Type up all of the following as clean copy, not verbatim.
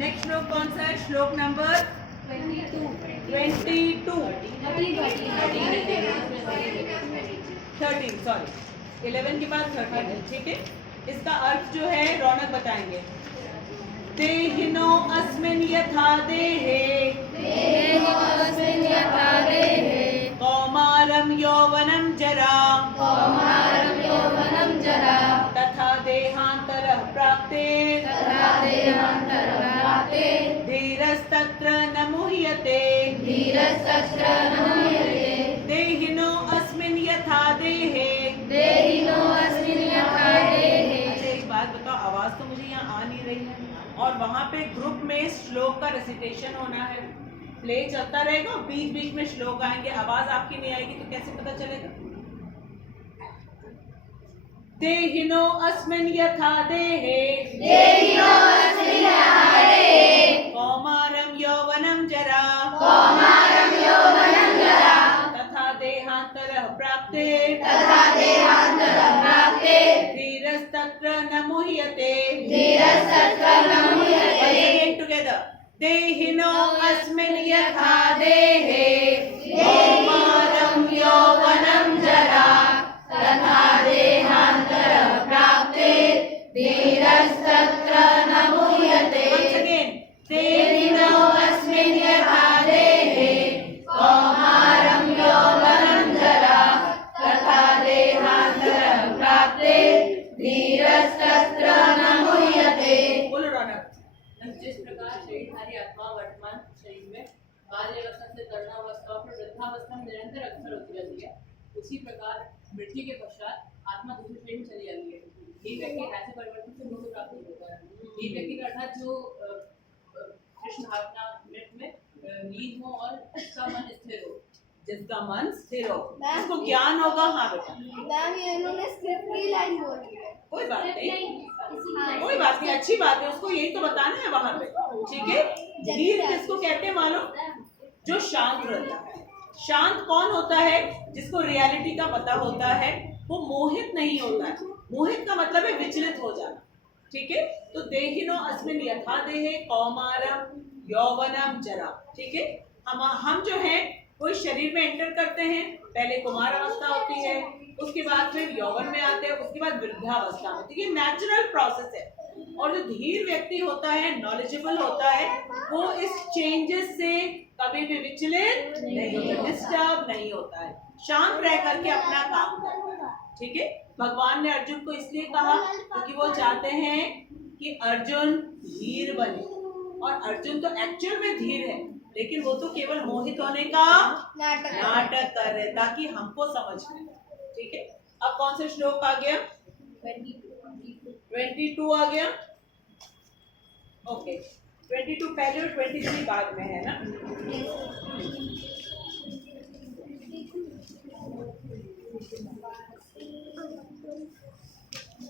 Next श्लोक कौन सा है? श्लोक नंबर 22 13 सॉरी 11 के बाद 13 है, ठीक है। इसका अर्थ जो है रौनक बताएंगे। देहिनो अस्मिन् यथा देहे कौमारं यौवनं जरा तथा देहान्तरः प्राप्ते धीरस्तत्र न मुह्यते। देहिनो अस्मिन् यथा देहे। अच्छा एक बात बताओ, आवाज तो मुझे यहाँ आ नहीं रही है और वहाँ पे ग्रुप में श्लोक का रेसिटेशन होना है, प्ले चलता रहेगा, बीच बीच में श्लोक आएंगे, आवाज आपकी नहीं आएगी तो कैसे पता चलेगा? देहिनो अस्मिन् यथा देहे कौमारं यौवनं जरा तथा देहान्तरः प्राप्ते धीरस्तत्र न मुह्यते। Again together. देहिनो अस्मिन् यथा देहे कौमारं यौवनं जरा तथा देहान्तरः प्राप्ते धीरस्तत्र न मुह्यते। Once again. देहिनो अस्मिन् यथा देहे कौमारं यौवनं जरा तथा देहान्तरः प्राप्ते धीरस्तत्र न मुह्यते। बोलो रौनक। जिस प्रकार शरीरधारी आत्मा वर्तमान शरीर में बाल्यावस्था से तरुणावस्था और वृद्धावस्था में निरंतर अक्सर होती रहती है, उसी प्रकार मृत्यु के पश्चात आत्मा दूसरे शरीर में चली जाती है। ये व्यक्ति ऐसे परिवर्तन से मुक्त प्राप्त होता है। ये व्यक्ति का अर्थात जो कृष्ण भावना मृत में लीन हो और उसका मन स्थिर हो। जिसका मन स्थिर हो, जिसको ज्ञान होगा। हाँ बेटा, कोई बात नहीं, कोई बात नहीं, अच्छी बात है, उसको यही तो बताना है वहां पे, ठीक है। धीर किसको कहते हैं मालूम? जो शांत रहता है। शांत कौन होता है? जिसको रियलिटी का पता होता है, वो मोहित नहीं होता है। मोहित का मतलब है विचलित हो जाना, ठीक है। तो देहिनो अस्मिन् यथा देहे कौमारं यौवनम जरा, ठीक है। हम जो है कोई शरीर में एंटर करते हैं, पहले कुमार अवस्था होती है, उसके बाद फिर यौवन में आते हैं, उसके बाद वृद्धावस्था में। तो ये नेचुरल प्रोसेस है। और जो धीर व्यक्ति होता है, नॉलेजेबल होता है, वो इस चेंजेस से कभी भी विचलित नहीं होता, डिस्टर्ब नहीं होता है, शांत रह करके अपना काम करता है, ठीक है। भगवान ने अर्जुन को इसलिए कहा क्योंकि वो चाहते हैं कि अर्जुन धीर बने, और अर्जुन तो एक्चुअल में धीर है, लेकिन वो तो केवल मोहित होने का नाटक कर रहे ताकि हमको समझ में, ठीक है। अब कौन सा श्लोक आ गया? 22 आ गया। ओके, 22 पहले और 23 बाद में है ना।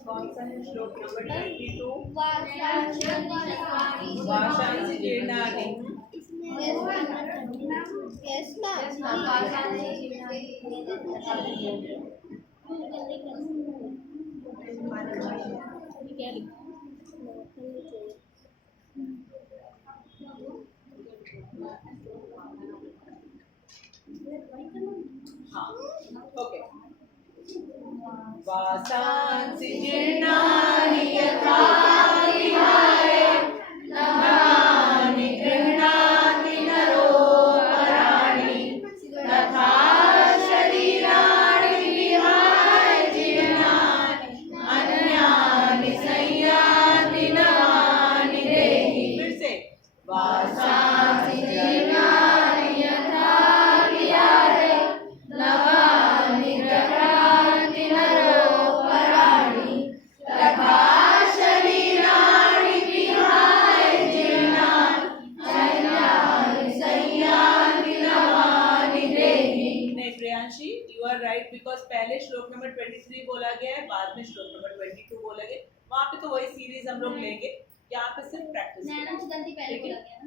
कौन सा है श्लोक नंबर 22? वाशांसि जीर्णानि हाँ, ओके। वासांसि जीर्णानि यथा विहाय नवानि गृह्णाति नरोपराणि तथा शरीराणि विहाय जीर्णानि अन्यानि संयाति नवानि देहि। फिर से वासांसि जीर्णानि यथा विहाय नवानि गृह्णाति नरोपराणि तथा शरीराणि विहाय जीर्णानि अन्यानि संयाति नवानि देहि। नहीं Priyanshi, you are right, because पहले श्लोक नंबर 23 बोला गया है, बाद में श्लोक नंबर 22 बोला गया। वहाँ पे तो वही सीरीज हम लोग लेंगे, यहाँ पे सिर्फ प्रैक्टिस।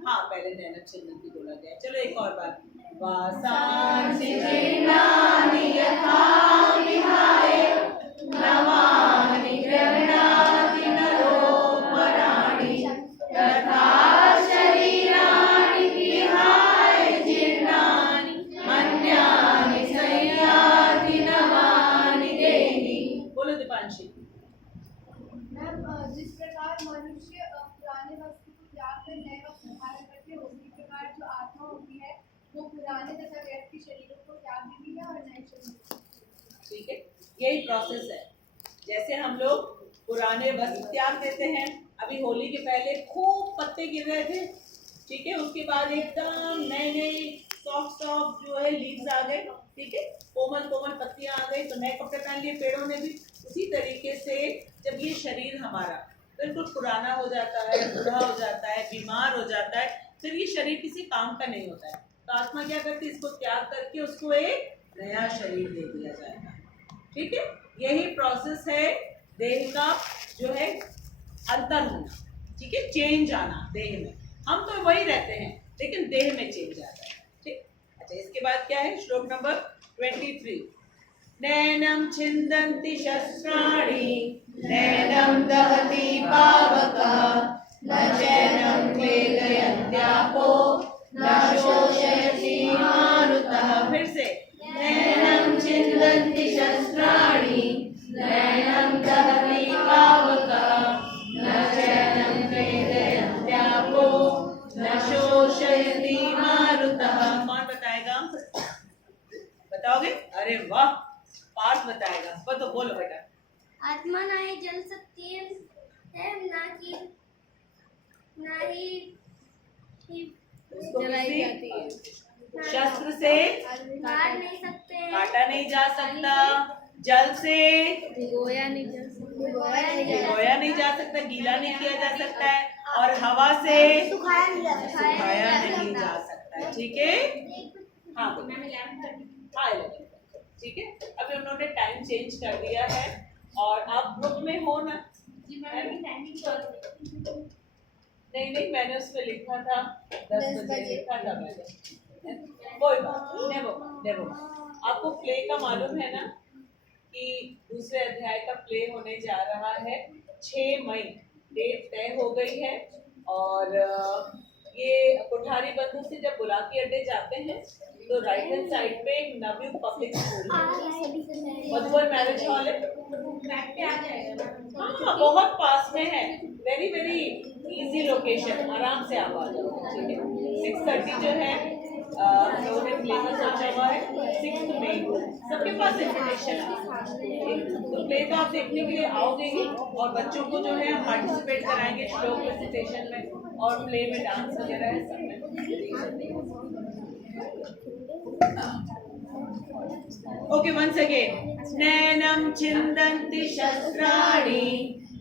हाँ, पहले नैनक छिंदंती बोला गया। चलो एक और बात। वासांसि जीर्णानि यथा विहाय नवानि गृह्णाति नरोपराणि तथा पुराने वस्तु को त्याग कर नए वस्त्र धारण करते हो, उसी प्रकार जो आत्मा होती है वो पुराने तथा व्यर्थ के शरीरों को त्याग देती है और नए शरीर। ठीक है, यही प्रोसेस है। जैसे हम लोग पुराने वस्त्र त्याग देते हैं, अभी होली के पहले खूब पत्ते गिर रहे थे, ठीक है, उसके बाद एकदम नए नए सॉफ्ट सॉफ्ट जो है लीव्स आ गए, ठीक है, कोमल कोमल पत्तियां आ गई, तो नए कपड़े पहन लिए पेड़ों ने भी। उसी तरीके से जब ये शरीर हमारा बिल्कुल पुराना हो जाता है, बूढ़ा हो जाता है, बीमार हो जाता है, फिर ये शरीर किसी काम का नहीं होता है, तो आत्मा क्या करती है, इसको त्याग करके उसको एक नया शरीर दे दिया जाएगा। ठीक है, यही प्रोसेस है देह का, जो है अंतर होना, ठीक है, चेंज आना देह में। हम तो वही रहते हैं लेकिन देह में चेंज आता है। ठीक, अच्छा, इसके बाद क्या है, श्लोक नंबर 23। नैनम छिन्दन्ति शस्त्राणि नैनम दहति पावकः न चैनम क्लेदयन्त्यापो न शोषयति मारुतः। फिर से, नैनम छिन्दन्ति शस्त्राणि नैनम दहति पावकः न चैनम क्लेदयन्त्यापो न शोषयति मारुतः। कौन बताएगा, बताओगे? अरे वाह, पाठ बताएगा, तो बोलो बेटा। आत्मा ना ही जल सकती है, ना ही जलाई जाती है, शस्त्र से काट नहीं सकते, काटा नहीं जा सकता, जल से भिगोया नहीं जा सकता, भिगोया नहीं जा सकता, गीला नहीं किया जा सकता है, और हवा से सुखाया नहीं जा सुखाया नहीं जा सकता है। ठीक है, हाँ हाँ, ठीक है। अभी उन्होंने टाइम चेंज कर दिया है और आप ग्रुप में हो ना? नहीं नहीं, मैंने उसमें लिखा था 10 बजे लिखा था मैंने। कोई बात नहीं, आपको प्ले का मालूम है ना कि दूसरे अध्याय का प्ले होने जा रहा है 6 मई, डेट तय हो गई है। और ये कोठारी बंधु से जब बुलाकी अड्डे जाते हैं तो राइट हैंड साइड पे एक नवयुग पब्लिक स्कूल है, मधुबन मैरिज हॉल है, हाँ बहुत पास में है, वेरी वेरी इजी लोकेशन, आराम से आप आ जाओ। ठीक है, 6:30 जो है हम लोगों ने प्ले का सोचा हुआ है 6 मई को, सबके पास इन्विटेशन है, तो प्ले तो आप देखने के लिए आओगे ही, और बच्चों को जो है हम पार्टिसिपेट कराएंगे श्लोक रेसिटेशन में और प्ले में, डांस वगैरह है सब में। ओके, वंस अगेन, नैनम छिन्दन्ति शस्त्राणि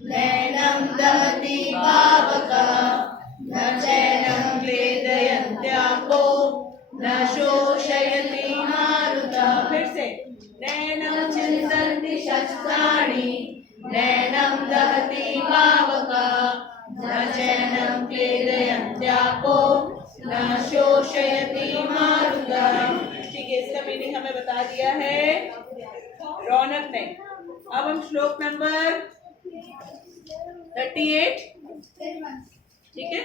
नैनम दहति पावकः न चैनम क्लेदयन्त्यापो न शोषयति मारुतः। फिर से, नैनम छिन्दन्ति शस्त्राणि नैनम दहति पावकः न चैनम क्लेदयन्त्यापो न शोषयति मारुतः। ठीक है, इसका मीनिंग हमें बता दिया है रौनक ने। अब हम श्लोक नंबर 38, ठीक है,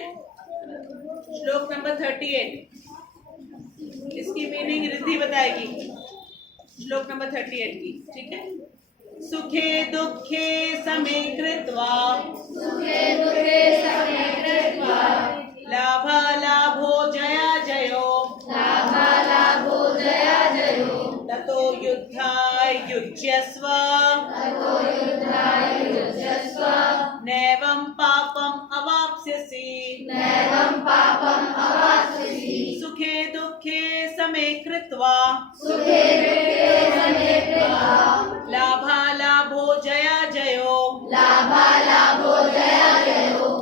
श्लोक नंबर 38, इसकी मीनिंग रिद्धि बताएगी, श्लोक नंबर 38 की। ठीक है, सुखे दुखे समे कृत्वा लाभालाभो जया जयो ततो युद्धाय युज्यस्व नैवं पापम् अवाप्स्यसि सुखे दुखे समे कृत्वा लाभालाभो जया जयो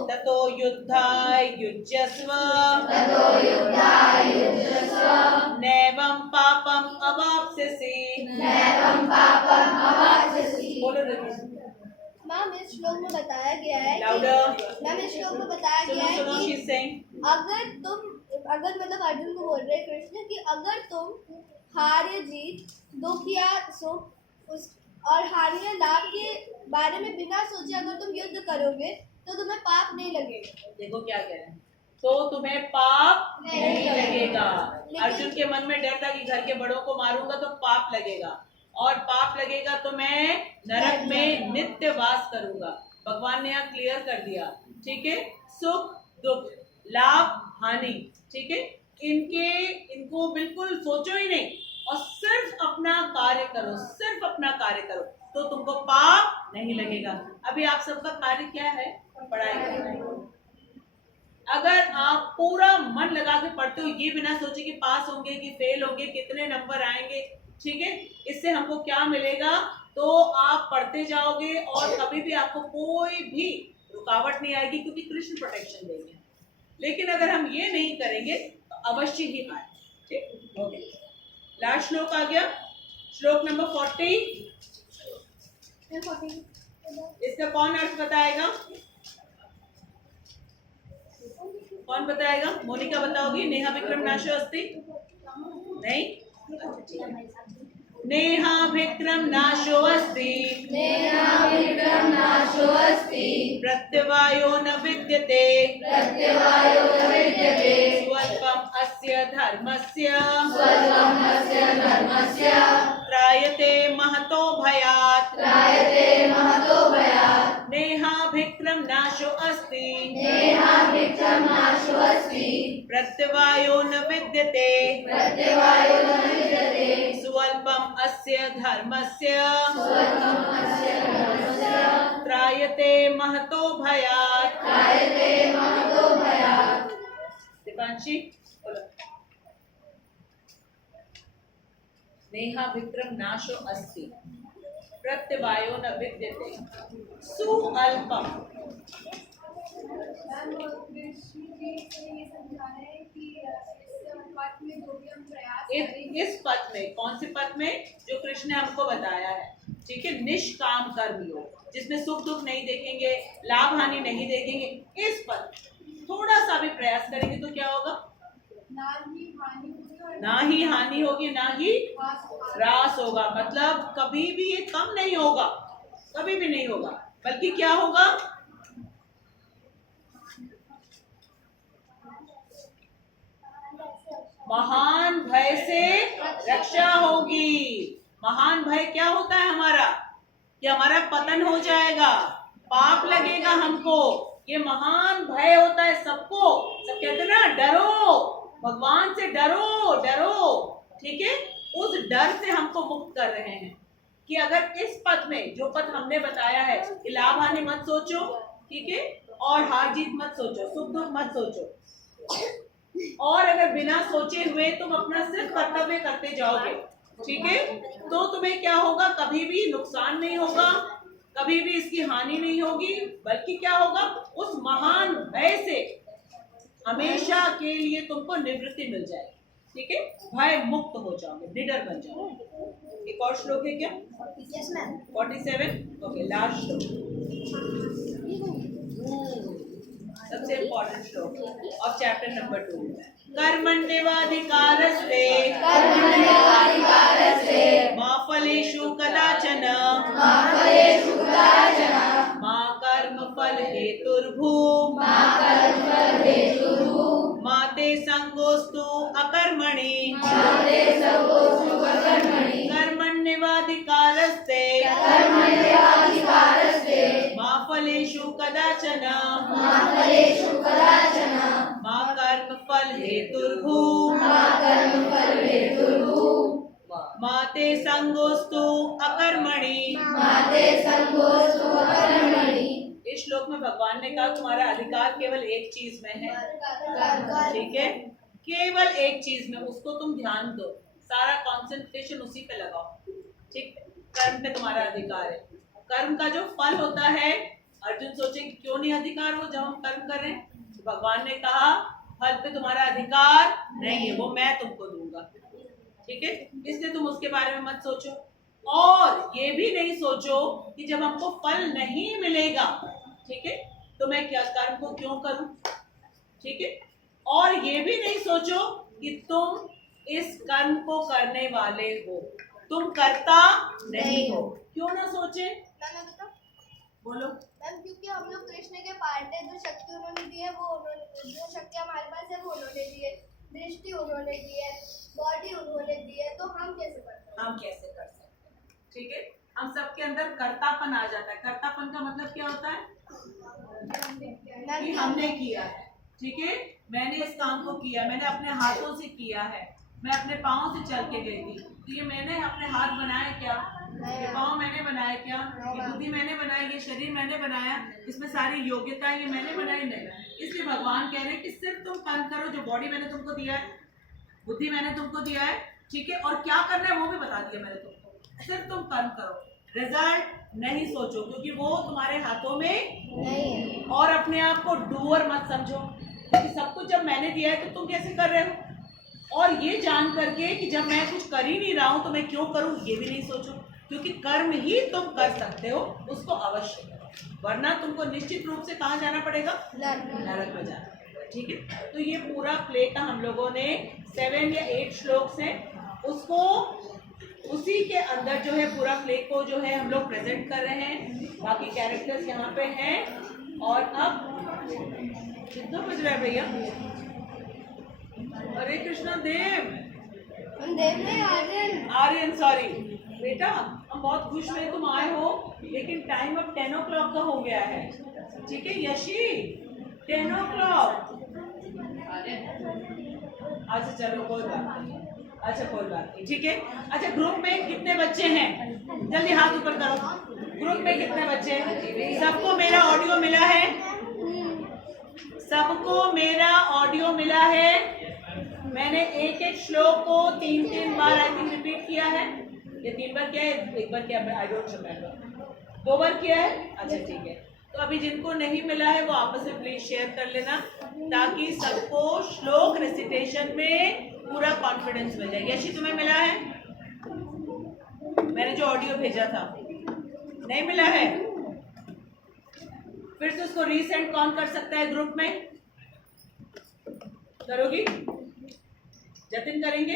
ततो युद्धाय युज्यस्व नैवं पापम् अवाप्स्यसि। बोलो रिद्धि। मैम इस श्लोक में बताया गया है लाउडर। मैम इस श्लोक में बताया गया है सुनो, कि she's saying, अगर मतलब अर्जुन को बोल रहे कृष्ण कि अगर तुम हार या जीत, दुख या सुख और हानि या लाभ के बारे में बिना सोचे अगर तुम युद्ध करोगे तो तुम्हें पाप नहीं लगेगा। देखो क्या कह रहे हैं, तो तुम्हें पाप नहीं लगेगा। अर्जुन के मन में डर था कि घर के बड़ों को मारूंगा तो पाप लगेगा, और पाप लगेगा तो मैं नरक में नित्य वास करूंगा। भगवान ने यहाँ क्लियर कर दिया। ठीक है, सुख दुख, लाभ हानि, ठीक है, इनको बिल्कुल सोचो ही नहीं और सिर्फ अपना कार्य करो, सिर्फ अपना कार्य करो, तो तुमको पाप नहीं लगेगा। अभी आप सबका कार्य क्या है? पढ़ाई करना है। अगर आप पूरा मन लगा के पढ़ते हो, ये बिना सोचे कि पास होंगे कि फेल होंगे, कितने नंबर आएंगे, ठीक है, इससे हमको क्या मिलेगा? तो आप पढ़ते जाओगे और कभी भी आपको कोई भी रुकावट नहीं आएगी, क्योंकि कृष्ण प्रोटेक्शन देंगे। लेकिन अगर हम ये नहीं करेंगे तो अवश्य ही आए। ठीक, ओके। लास्ट श्लोक आ गया, श्लोक नंबर 40। इसका कौन अर्थ बताएगा? कौन बताएगा? मोनिका बताओगी? नेहा विक्रम नाशो अस्ति? नहीं? नेहा विक्रम नाशो अस्ति, प्रत्यवायो न विद्यते, स्वल्पम अस्य धर्मस्य, त्रायते महतो भयात्, नेहा विक्रम नाशो अस्ति, प्रत्यवायो न विद्यते, स्वल्पम अस्य धर्मस्य, त्रायते महतो भयात्। दीपांशी बोलो। नेहा विक्रम नाशो अस्ति, प्रत्यवायो न विद्यते, सुअल्पम। इस पद में, कौन से पद में? जो कृष्ण ने हमको बताया है, ठीक है, निष्काम कर्म योग, जिसमें सुख दुख नहीं देखेंगे, लाभ हानि नहीं देखेंगे। इस पद थोड़ा सा भी प्रयास करेंगे तो क्या होगा? ना ही हानि होगी, ना ही ह्रास होगा। मतलब कभी भी ये कम नहीं होगा, कभी भी नहीं होगा, बल्कि क्या होगा? महान भय से रक्षा होगी। महान भय क्या होता है हमारा? कि हमारा पतन हो जाएगा, पाप लगेगा हमको, ये महान भय होता है सबको। सब कहते हैं ना, डरो, भगवान से डरो, डरो, ठीक है। उस डर से हमको मुक्त कर रहे हैं कि अगर इस पद में, जो पद हमने बताया है कि लाभ हानि मत सोचो, ठीक है, और हार जीत मत सोचो, सुख दुख मत सोचो, और अगर बिना सोचे हुए तुम अपना सिर्फ कर्तव्य करते जाओगे, ठीक है, तो तुम्हें क्या होगा? कभी भी नुकसान नहीं होगा, कभी भी इसकी हानि नहीं होगी, बल्कि क्या होगा? उस महान भय से हमेशा के लिए तुमको निवृत्ति मिल जाएगी, ठीक है, भय मुक्त हो जाओगे, निडर बन जाओगे। एक और श्लोक है क्या? Yes ma'am. 47, ओके, लास्ट श्लोक, सबसे इम्पोर्टेंट श्लोक ऑफ चैप्टर नंबर 2। कर्मण्येवाधिकारस्ते मा फलेषु कदाचन, मा कर्म फल हेतुर्भूः, मा ते संगोऽस्तु अकर्मणि, कर्मण्येवाधिकारस्ते मा फलेषु कदाचन, मा कर्म फल हेतुर्भूः, मा ते संगोऽस्तु अकर्मणि। इस श्लोक में भगवान ने कहा तुम्हारा अधिकार केवल एक चीज में है, ठीक है, केवल एक चीज में, उसको तुम ध्यान दो, सारा कंसंट्रेशन उसी पे लगाओ, ठीक। कर्म पे तुम्हारा अधिकार है। कर्म का जो फल होता है, अर्जुन सोचे कि क्यों नहीं अधिकार हो जब हम कर्म कर रहे हैं, तो भगवान ने कहा फल पे तुम्हारा अधिकार नहीं है, वो मैं तुमको दूंगा, ठीक है, इसलिए तुम उसके बारे में मत सोचो। और ये भी नहीं सोचो कि जब हमको फल नहीं मिलेगा, ठीक है, तो मैं क्या कर्म को क्यों करूं, ठीक है। और ये भी नहीं सोचो कि तुम इस कर्म को करने वाले हो, तुम करता नहीं हो। क्यों ना सोचे? बोलो मैम। क्योंकि हम लोग कृष्ण के पार्ट है, जो शक्ति उन्होंने दी है वो उन्होंने, जो शक्ति हमारे पास है वो उन्होंने दी है, दृष्टि उन्होंने दी है, बॉडी उन्होंने दी है, तो हम कैसे कर सकते हैं? हम कैसे कर सकते हैं, ठीक है। हम सबके अंदर कर्तापन आ जाता है। कर्तापन का मतलब क्या होता है कि हमने किया है, ठीक है, मैंने इस काम को किया, मैंने अपने हाथों से किया है, मैं अपने पाँव से चल के गई थी, तो ये मैंने अपने हाथ बनाए क्या, ये पाँव मैंने बनाए क्या, ये बुद्धि मैंने बनाई, ये शरीर मैंने बनाया, इसमें सारी योग्यता ये मैंने बनाई नहीं। इसलिए भगवान कह रहे हैं कि सिर्फ तुम कर्म करो, जो बॉडी मैंने तुमको दिया है, बुद्धि मैंने तुमको दिया है, ठीक है, और क्या करना है वो भी बता दिया मैंने तुमको, सिर्फ तुम कर्म करो, रिजल्ट नहीं सोचो क्योंकि वो तुम्हारे हाथों में नहीं है। और अपने आप को डूअर मत समझो क्योंकि सब कुछ जब मैंने दिया है तो तुम कैसे कर रहे हो, और ये जान करके कि जब मैं कुछ कर ही नहीं रहा हूं तो मैं क्यों करूं ये भी नहीं सोचो, क्योंकि कर्म ही तुम कर सकते हो, उसको अवश्य करो, वरना तुमको निश्चित रूप से कहाँ जाना पड़ेगा, नरक में जाना पड़ेगा, ठीक है। तो ये पूरा प्ले का हम लोगों ने 7 या 8 श्लोक से उसको उसी के अंदर जो है पूरा प्ले को जो है हम लोग प्रेजेंट कर रहे हैं, बाकी कैरेक्टर्स यहाँ पे हैं। और अब कितना बज रहा है भैया, हरे कृष्णा देव, हम देव नहीं आर्यन। आर्यन सॉरी बेटा, हम बहुत खुश हुए तुम आए हो, लेकिन टाइम अब 10 o'clock का हो गया है, ठीक है यशी, 10 o'clock। अच्छा चलो कोई बात नहीं, अच्छा कोई बात नहीं, ठीक है। अच्छा ग्रुप में कितने बच्चे हैं, जल्दी हाथ ऊपर करो, ग्रुप में कितने बच्चे हैं, सबको मेरा ऑडियो मिला है, सबको मेरा ऑडियो मिला है, मैंने एक एक श्लोक को 3-3 बार आई थिंक रिपीट किया है, ये 3 बार किया है, 1 बार किया है, आई डोंट रिमेम्बर, 2 बार किया है, अच्छा ठीक है। तो अभी जिनको नहीं मिला है वो आपस में प्लीज शेयर कर लेना ताकि सबको श्लोक रेसिटेशन में पूरा कॉन्फिडेंस मिल जाए। यशी तुम्हें मिला है, मैंने जो ऑडियो भेजा था, नहीं मिला है, फिर से उसको रीसेंड कौन कर सकता है ग्रुप में, करोगी, जतिन करेंगे,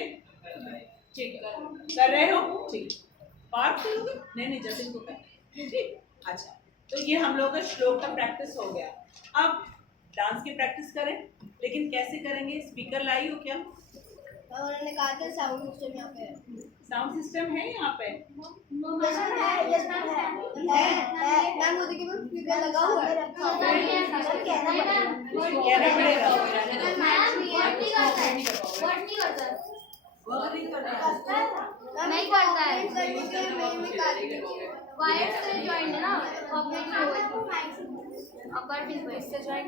ठीक कर रहे हो, ठीक, पाठ करोगे, नहीं जतिन को कर, ठीक, अच्छा। तो ये हम लोग का श्लोक का प्रैक्टिस हो गया। अब डांस की प्रैक्टिस करें, लेकिन कैसे करेंगे, स्पीकर लाई हो क्या, उन्होंने कहा था साउंड सिस्टम यहाँ पे है, साउंड सिस्टम है यहाँ पे, मैम मोदी के पास स्पीकर लगा हुआ है, कहना पड़ेगा, नहीं करता है, वायर से ज्वाइन है ना, अपने अपर से ज्वाइन